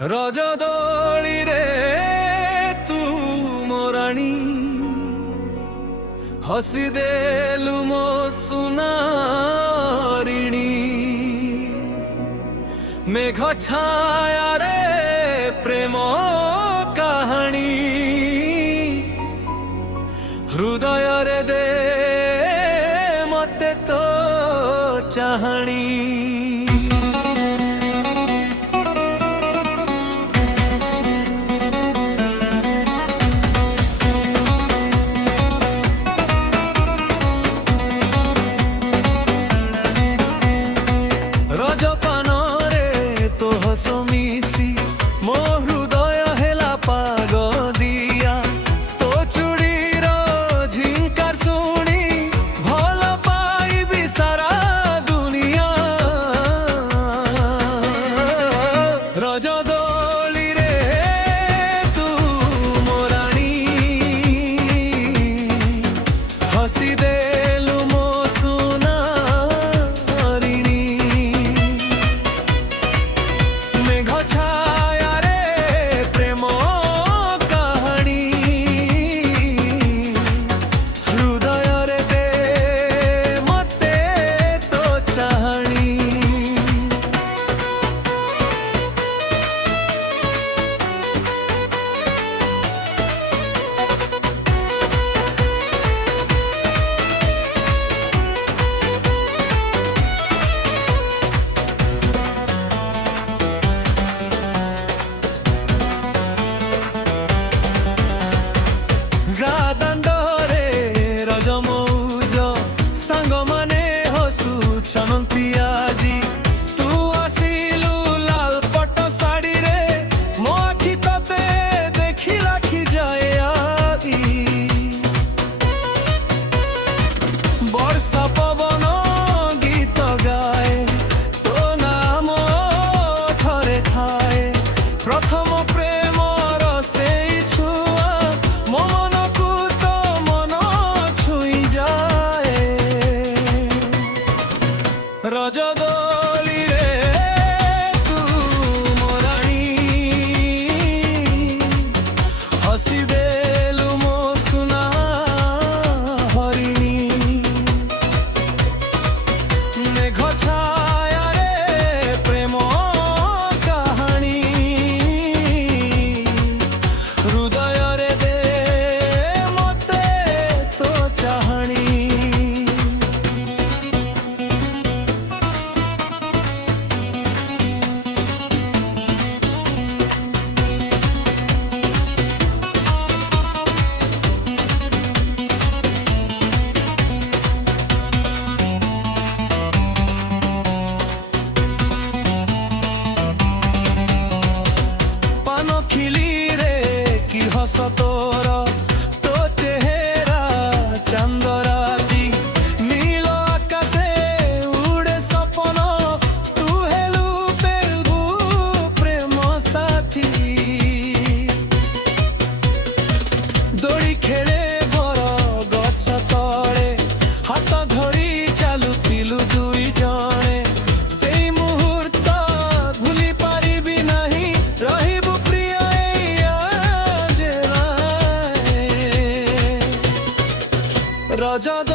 रजदोली रे तू मोराणी हसी देलु मो सुनारिणी मेघ छाया रे प्रेम कहानी हृदय रे दे मते तो चाहणी मिसी मो हृदय हेला पाग दिया तो चूड़ीर झिंकार शुणी भल पाइबी सारा दुनिया रजदोली रे तू मोराणी हसी देलु मो सुनारिणी मेघ छाया रे प्रेम कहानी हृदय रे दे मते तो चाहणी दांडरे रजमौज सांग माने हसुछंती आजी तू आसिलु लाल पट साड़ी रे मो आखि तते देखी लाखी जाए आदि वर्षा पवन गीत गाए तो नाम ठरे थाए प्रथम प्रेम से छुआ मो मन रजदोली रे तू मोराणी हसी देलु मो सुनारिणी मेघ छाया रे प्रेम कहानी हृदय रे दे मते तो चाहणी तोर तो चेहरा चंदराती नील आकाशे उड़े सपन तू हेलु पेलु प्रेम साथी दौड़ी खेले बर गछ तले हाथ धरी चालुतिलु दुई जणे से मुहूर्त भूली पारिबी नहीं रहिबु प्रिय रजद